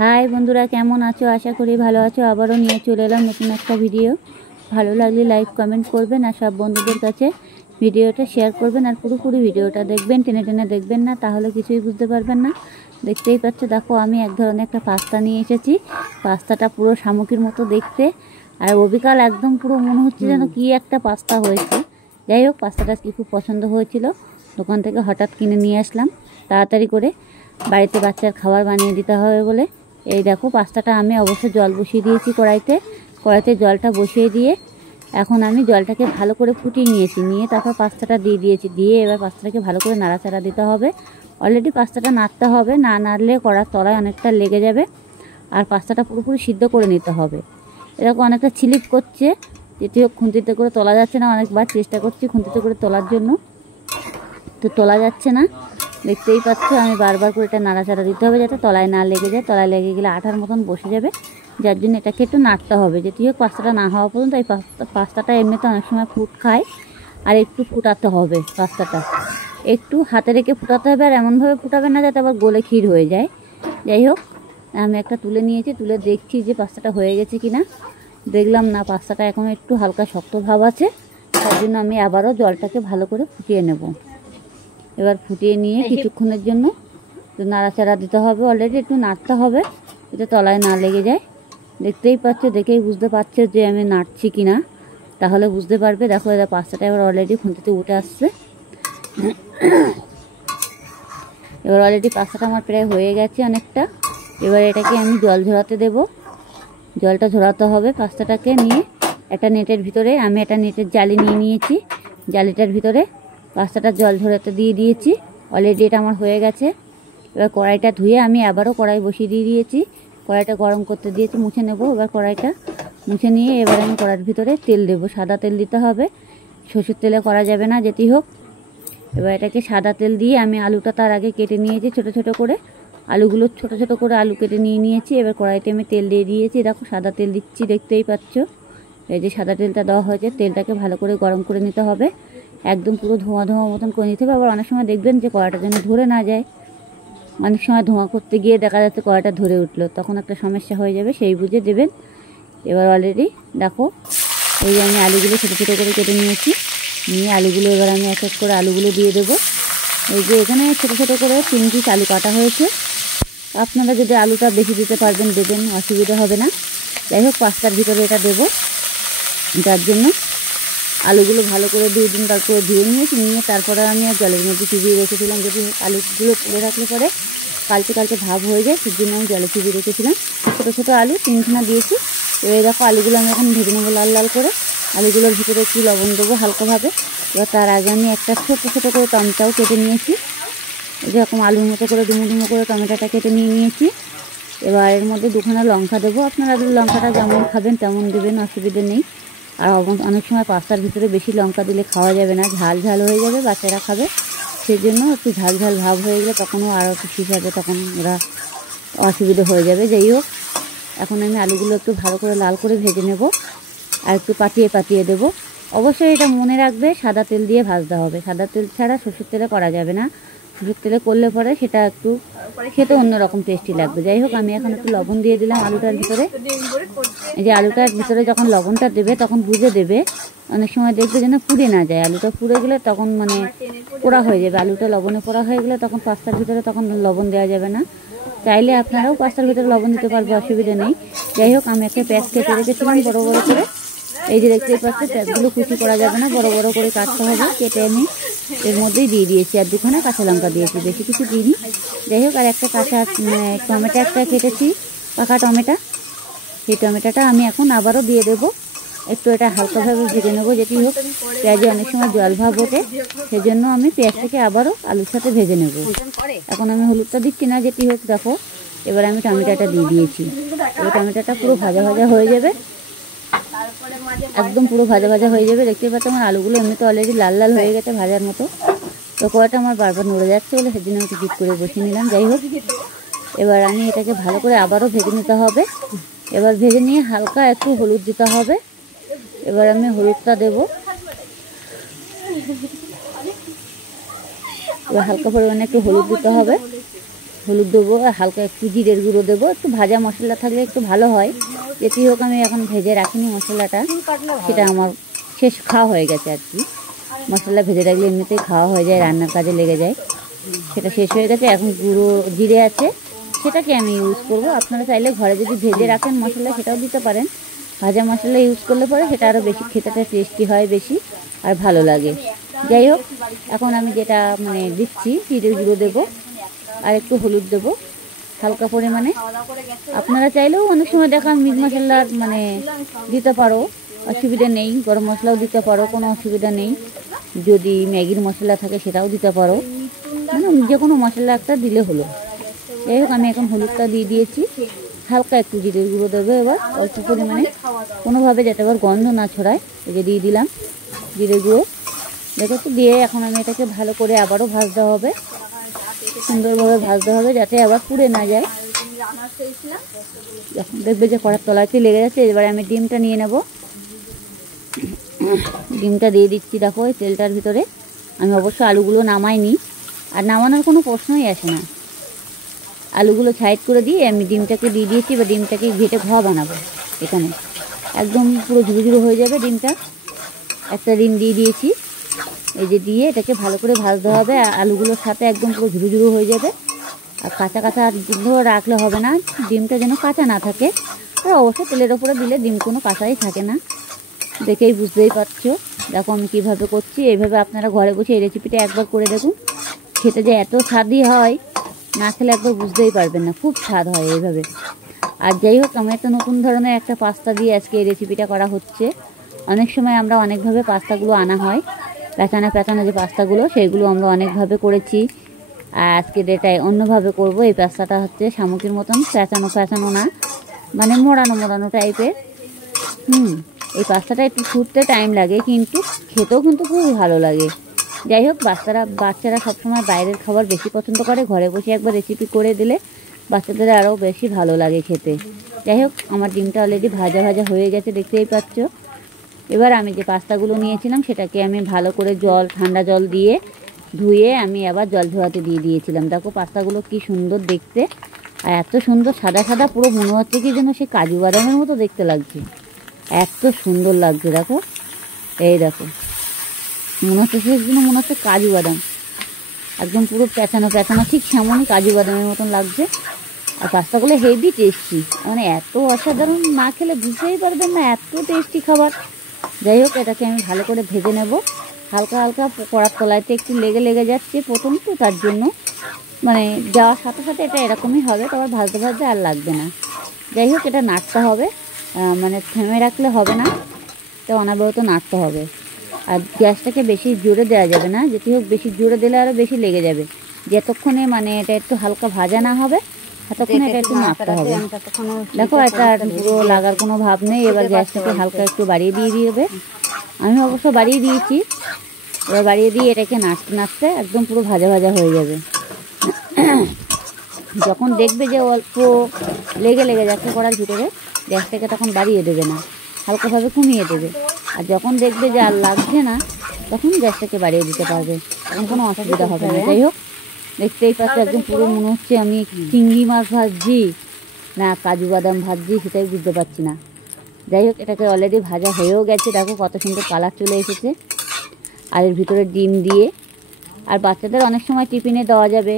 High বন্ধুরা, কেমন আছো? আশা করি ভালো আছো। আবারও নিয়ে চলে এলাম নতুন একটা ভিডিও। ভালো লাগলে লাইক কমেন্ট করবেন আর সব বন্ধুদের কাছে ভিডিওটা শেয়ার করবেন। আর পুরোপুরি ভিডিওটা দেখবেন, টেনে টেনে দেখবেন না, তাহলে কিছুই বুঝতে পারবেন না। দেখতেই পাচ্ছ, দেখো আমি এক ধরনের একটা পাস্তা নিয়ে এসেছি। পাস্তাটা পুরো শামুকের মতো দেখতে, আর অবিকাল একদম পুরো মনে হচ্ছে যেন কি একটা পাস্তা হয়েছে। যাই হোক, পাস্তাটা কি খুব পছন্দ হয়েছিল, দোকান থেকে হঠাৎ কিনে নিয়ে আসলাম তাড়াতাড়ি করে। বাড়িতে বাচ্চার খাবার বানিয়ে দিতে হবে বলে। এই দেখো, পাস্তাটা আমি অবশ্য জল বসিয়ে দিয়েছি কড়াইতে জলটা বসিয়ে দিয়ে এখন আমি জলটাকে ভালো করে ফুটিয়ে নিয়ে তারপর পাস্তাটা দিয়ে এবার পাস্তাটাকে ভালো করে নাড়াচাড়া দিতে হবে। অলরেডি পাস্তাটা নাড়তে হবে, না নাড়লে কড়ার তলায় অনেকটা লেগে যাবে। আর পাস্তাটা পুরোপুরি সিদ্ধ করে নিতে হবে। এরকম অনেকটা স্লিপ করছে, যেটি হোক খুন্তিতে করে তোলা যাচ্ছে না। অনেকবার চেষ্টা করছি খুন্তিতে করে তোলার জন্য, তো তোলা যাচ্ছে না। দেখতেই পাচ্ছ, আমি বারবার করে এটা নাড়াচাড়া দিতে হবে যাতে তলায় না লেগে যায়। তলায় লেগে গেলে আঠার মতন বসে যাবে, যার জন্য এটাকে একটু নাড়তে হবে। যেটি হোক পাস্তাটা না হওয়া পর্যন্ত। এই পাস্তাটা এমনিতে অনেক সময় ফুট খায়, আর একটু ফুটাতে হবে। পাস্তাটা একটু হাতে রেখে ফুটাতে হবে, আর এমনভাবে ফুটাবে না যাতে আবার গলে ক্ষীর হয়ে যায়। যাই হোক, আমি একটা তুলে নিয়েছি, তুলে দেখছি যে পাস্তাটা হয়ে গেছে কিনা। দেখলাম না, পাস্তাটা এখনও একটু হালকা শক্ত ভাব আছে। তার জন্য আমি আবারও জলটাকে ভালো করে ফুটিয়ে নেব। এবার ফুটিয়ে নিয়ে কিছুক্ষণের জন্য নাড়াচাড়া দিতে হবে। অলরেডি একটু নাড়তে হবে যাতে তলায় না লেগে যায়। দেখতেই পাচ্ছ, দেখেই বুঝতে পারছো যে আমি নাড়ছি কিনা, তাহলে বুঝতে পারবে। দেখো, এবার পাস্তাটা এবার অলরেডি খুন্তিতে উঠে আসছে। এবার অলরেডি পাস্তাটা আমার প্রায় হয়ে গেছে অনেকটা। এবার এটাকে আমি জল ঝরাতে দেব। জলটা ঝরাতে হবে পাস্তাটাকে নিয়ে একটা নেটের ভিতরে। আমি একটা নেটের জালি নিয়ে নিয়েছি, জালিটার ভিতরে পাস্তাটা জল ঝরাতে দিয়ে দিয়েছি। অলরেডি এটা আমার হয়ে গেছে। এবার কড়াইটা ধুয়ে আমি আবারও কড়াই বসিয়ে দিয়েছি। কড়াইটা গরম করতে দিয়েছি, মুছে নেব। এবার কড়াইটা মুছে নিয়ে এবার আমি কড়াইয়ের ভিতরে তেল দেবো। সাদা তেল দিতে হবে, সরষের তেলে করা যাবে না যেটি হোক। এবার এটাকে সাদা তেল দিয়ে আমি আলুটা তার আগে কেটে নিয়েছি ছোট ছোট করে। আলুগুলো ছোট ছোট করে আলু কেটে নিয়েছি। এবার কড়াইতে আমি তেল দিয়ে দিয়েছি। দেখো, সাদা তেল দিচ্ছি, দেখতেই পাচ্ছ। এই যে সাদা তেলটা দেওয়া হয়েছে, তেলটাকে ভালো করে গরম করে নিতে হবে। একদম পুরো ধোঁয়া ধোঁয়া মতন করে নিতে হবে। আবার অনেক সময় দেখবেন যে কড়াইটা যেন ধরে না যায়। অনেক সময় ধোঁয়া করতে গিয়ে দেখা যাচ্ছে কড়াইটা ধরে উঠলো, তখন একটা সমস্যা হয়ে যাবে, সেই বুঝে দেবেন। এবার অলরেডি দেখো, এই যে আমি আলুগুলো ছোটো ছোটো করে কেটে নিয়েছি। নিয়ে আলুগুলো এবার আমি এক এক করে আলুগুলো দিয়ে দেবো। এই যে এখানে ছোটো ছোটো করে 3 পিস আলু কাটা হয়েছে। আপনারা যদি আলুটা বেশি দিতে পারবেন দেবেন, অসুবিধা হবে না। যাই হোক, পাস্তার ভিতরে এটা দেবো, যার জন্য আলুগুলো ভালো করে 2 দিন তারপরে ধুয়ে নিয়ে তারপরে আমি আর জলের মধ্যে চিবিয়ে রেখেছিলাম। যদি আলুগুলো পুড়ে রাখলে পরে কালকে ভাব হয়ে যায়, সেই জন্য আমি জলে চিবিয়ে রেখেছিলাম। ছোটো ছোটো আলু 3খানা দিয়েছি। এবার দেখো, আলুগুলো আমি এখন ভেজে নেবো লাল লাল করে। আলুগুলোর ভিতরে একটু লবণ দেবো হালকাভাবে। এবার তার আগে আমি একটা ছোটো ছোটো করে টমেটোও কেটে নিয়েছি। যেরকম আলুর মতো করে ডুমো ডুমো করে টমেটোটা কেটে নিয়েছি। এবার এর মধ্যে 2খানা লঙ্কা দেবো। আপনারা লঙ্কাটা যেমন খাবেন তেমন দেবেন, অসুবিধে নেই। আর অনেক সময় পাস্তার ভিতরে বেশি লঙ্কা দিলে খাওয়া যাবে না, ঝাল ঝাল হয়ে যাবে, বাচ্চারা খাবে। সেই জন্য একটু ঝাল ঝাল ভাব হয়ে গেলে তখনও আরও একটু ঠিক হবে, তখন ওরা অসুবিধা হয়ে যাবে। যাই হোক, এখন আমি আলুগুলো একটু ভালো করে লাল করে ভেজে নেব, আর একটু পাতিয়ে দেবো। অবশ্যই এটা মনে রাখবে, সাদা তেল দিয়ে ভাজতে হবে। সাদা তেল ছাড়া সরষের তেলে করা যাবে না। সরষের তেলে করলে পরে সেটা একটু খেতে অন্যরকম টেস্টি লাগবে। যাই হোক, আমি এখন একটু লবণ দিয়ে দিলাম আলুটার ভিতরে। এই যে আলুটার ভিতরে যখন লবণটা দেবে তখন বুঝে দেবে। অনেক সময় দেখবে যেন পুড়ে না যায়। আলুটা পুড়ে গেলে তখন মানে পোড়া হয়ে যাবে। আলুটা লবণে পোড়া হয়ে গেলে তখন পাস্তার ভিতরে তখন লবণ দেওয়া যাবে না। চাইলে আপনারাও পাস্তার ভিতরে লবণ দিতে পারবে, অসুবিধা নেই। যাই হোক, আমি একটা পেঁয়াজ কেটে রেখেছিলাম বড় বড় করে। এই যে দেখতেই পাচ্ছি, পেঁয়াজগুলো কুচি করা যাবে না, বড় বড় করে কাটতে হবে। কেটে আমি এর মধ্যেই দিয়ে দিয়েছি, আর 2খানা কাঁচা লঙ্কা দিয়েছি, বেশি কিছু দিইনি। যাই হোক, আর একটা কাঁচা টমেটো একটা কেটেছি, পাকা টমেটো। সেই টমেটোটা আমি এখন আবারও দিয়ে দেবো। একটু এটা হালকাভাবে ভেজে নেবো। যেটি হোক, পেঁয়াজে অনেক সময় জল ভাব ওঠে, সেজন্য আমি পেঁয়াজটাকে আবারও আলুর সাথে ভেজে নেব। এখন আমি হলুদটা দিচ্ছি না, যেটি হোক। দেখো, এবার আমি টমেটোটা দিয়ে দিয়েছি। এবার টমেটোটা পুরো ভাজা ভাজা হয়ে যাবে, একদম পুরো ভাজা ভাজা হয়ে যাবে। দেখতে পাচ্ছ আমার আলুগুলো এমনিতে অলরেডি লাল লাল হয়ে গেছে ভাজার মতো। তো কড়াইটা আমার বারবার নড়ে যাচ্ছে বলে সেদিন আমি ঠিক করে বসিয়ে নিলাম। যাই হোক, এবার আমি এটাকে ভালো করে আবারও ভেজে নিতে হবে। এবার ভেজে নিয়ে হালকা একটু হলুদ দিতে হবে। এবার আমি হলুদটা দেব। এবার হালকা পরিমাণে একটু হলুদ দিতে হবে। হলুদ দেবো, আর হালকা একটু জিরের গুঁড়ো দেবো। একটু ভাজা মশলা থাকলে একটু ভালো হয়। যেতেই হোক আমি এখন ভেজে রাখিনি মশলাটা, সেটা আমার শেষ খাওয়া হয়ে গেছে আর কি। মশলা ভেজে রাখলে এমনিতেই খাওয়া হয়ে যায়, রান্নার কাজে লেগে যায়। সেটা শেষ হয়ে গেছে, এখন গুঁড়ো জিরে আছে, সেটাকে আমি ইউজ করব। আপনারা চাইলে ঘরে যদি ভেজে রাখেন মশলা সেটাও দিতে পারেন। ভাজা মশলা ইউজ করলে পরে সেটা আরও বেশি খেতেটা টেস্টি হয় বেশি, আর ভালো লাগে। যাই হোক, এখন আমি যেটা মানে দিচ্ছি, জিরের গুঁড়ো দেবো আর একটু হলুদ দেবো হালকা পরিমাণে। আপনারা চাইলেও অনেক সময় দেখান মিট মশলার মানে দিতে পারো, অসুবিধা নেই। গরম মশলাও দিতে পারো, কোনো অসুবিধা নেই। যদি ম্যাগির মশলা থাকে সেটাও দিতে পারো, মানে যে কোনো মশলা একটা দিলে হলো। যাই হোক, আমি এখন হলুদটা দিয়ে দিয়েছি, হালকা একটু জিরের গুঁড়ো দেবো এবার অল্প পরিমাণে, কোনোভাবে যাতে আবার গন্ধ না ছড়ায়। এই যে দিয়ে দিলাম জিরের গুঁড়ো, দেখো একটু দিয়ে এখন আমি এটাকে ভালো করে আবারও ভাজতে হবে, সুন্দরভাবে ভাজতে হবে যাতে আবার পুড়ে না যায়। যখন দেখবে যে কড়ার তলাতে লেগে যাচ্ছে, এবারে আমি ডিমটা নিয়ে নেব। ডিমটা দিয়ে দিচ্ছি দেখো এই তেলটার ভিতরে। আমি অবশ্য আলুগুলো নামাইনি, আর নামানোর কোনো প্রশ্নই আসে না। আলুগুলো সাইড করে দিয়ে আমি ডিমটাকে দিয়ে দিয়েছি, বা ডিমটাকে ঘেটে ঘোয়া বানাবো। এখানে একদম পুরো ঝুড়ো ঝুড়ো হয়ে যাবে ডিমটা। একটা ডিম দিয়ে দিয়েছি, এই যে দিয়ে এটাকে ভালো করে ভাজতে হবে। আলুগুলোর সাথে একদম পুরো ঝুড়ো ঝুড়ো হয়ে যাবে। আর কাঁচা কাঁচা রাখলে হবে না, ডিমটা যেন কাঁচা না থাকে। আর অবশ্যই তেলের ওপরে দিলে ডিম কোনো কাঁচাই থাকে না, দেখেই বুঝতেই পারছো। দেখো আমি কীভাবে করছি, এইভাবে আপনারা ঘরে বসে এই রেসিপিটা একবার করে দেখুন। খেতে যে এত স্বাদই হয়, না খেলে একবার বুঝতেই পারবেন না, খুব স্বাদ হয় এইভাবে। আর যাই হোক, আমি একটা নতুন ধরনের একটা পাস্তা দিয়ে আজকে এই রেসিপিটা করা হচ্ছে। অনেক সময় আমরা অনেকভাবে পাস্তাগুলো আনা হয়, পেঁচানো পেঁচানো যে পাস্তাগুলো, সেইগুলো আমরা অনেকভাবে করেছি। আর আজকে এটাই অন্যভাবে করব। এই পাস্তাটা হচ্ছে শামুকের মতন পেঁচানো পেঁচানো না, মানে মোড়ানো মোড়ানো টাইপের। এই পাস্তাটা একটু ফুটতে টাইম লাগে, কিন্তু খেতেও কিন্তু খুবই ভালো লাগে। যাই হোক, বাচ্চারা সবসময় বাইরের খাবার বেশি পছন্দ করে, ঘরে বসে একবার রেসিপি করে দিলে বাচ্চাদের আরও বেশি ভালো লাগে খেতে। যাই হোক, আমার ডিমটা অলরেডি ভাজা ভাজা হয়ে গেছে, দেখতেই পাচ্ছ। এবার আমি যে পাস্তাগুলো নিয়েছিলাম সেটাকে আমি ভালো করে ঠান্ডা জল দিয়ে ধুয়ে আমি আবার জল ঝরাতে দিয়ে দিয়েছিলাম। দেখো পাস্তাগুলো কি সুন্দর দেখতে, আর এত সুন্দর সাদা সাদা, পুরো মনে হচ্ছে কি যেন সে কাজু বাদামের মতো দেখতে লাগছে, এত সুন্দর লাগছে। দেখো এই দেখো, মনে হচ্ছে কাজু বাদাম, একদম পুরো পেঁচানো পেঁচানো, ঠিক সেমনই কাজু বাদামের মতন লাগছে। আর পাস্তাগুলো হেভি টেস্টি, মানে এত অসাধারণ, না খেলে বুঝতেই পারবেন না এত টেস্টি খাবার। যাই হোক, এটাকে আমি ভালো করে ভেজে নেব। হালকা হালকা কড়ার তলাইতে একটু লেগে লেগে যাচ্ছে প্রথম তো, তার জন্য মানে যাওয়ার সাথে সাথে এটা এরকমই হবে, তারপর ভাজতে ভাজতে আর লাগবে না। যাই হোক, এটা নাড়তে হবে, মানে থেমে রাখলে হবে না, এটা অনবরত নাড়তে হবে। আর গ্যাসটাকে বেশি জোরে দেওয়া যাবে না, যেটি হোক বেশি জোরে দিলে আরও বেশি লেগে যাবে। যতক্ষণে মানে এটা একটু হালকা ভাজা না হবে ততক্ষণে এটা একটু নাড়তে হবে। দেখো এটা পুরো লাগার কোনো ভাব নেই। এবার গ্যাসটাকে হালকা একটু বাড়িয়ে দিয়ে দিবে, আমি অবশ্য বাড়িয়ে দিয়েছি। এবার বাড়িয়ে দিয়ে এটাকে নাড়তে নাড়তে একদম পুরো ভাজা ভাজা হয়ে যাবে। যখন দেখবে যে অল্প লেগে লেগে যাচ্ছে কড়ার ভিতরে, গ্যাসটাকে তখন বাড়িয়ে দেবে না, হালকাভাবে কমিয়ে দেবে। আর যখন দেখবে যে আর লাগছে না, তখন গ্যাসটাকে বাড়িয়ে দিতে পারবে, তখন কোনো অসুবিধা হবে না। যাই হোক, দেখতেই পাচ্ছি একদম পুরো মনে হচ্ছে আমি চিংড়ি মাছ ভাজছি না কাজু বাদাম ভাজছি, সেটাই বুঝতে পারছি না। যাই হোক, এটাকে অলরেডি ভাজা হয়েও গেছে, দেখো কত সুন্দর কালার চলে এসেছে। আর এর ভিতরে ডিম দিয়ে, আর বাচ্চাদের অনেক সময় টিফিনে দেওয়া যাবে,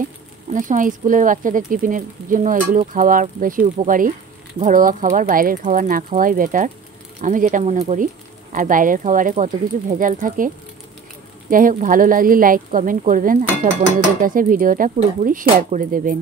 অনেক সময় স্কুলের বাচ্চাদের টিফিনের জন্য এগুলো খাবার বেশি উপকারী। ঘরোয়া খাবার, বাইরের খাবার না খাওয়াই বেটার, আমি যেটা মনে করি। আর বাইরের খাবারে কত কিছু ভেজাল থাকে। যাই হোক, ভালো লাগলে লাইক কমেন্ট করবেন, আর সব বন্ধুদের কাছে ভিডিওটা পুরোপুরি শেয়ার করে দেবেন।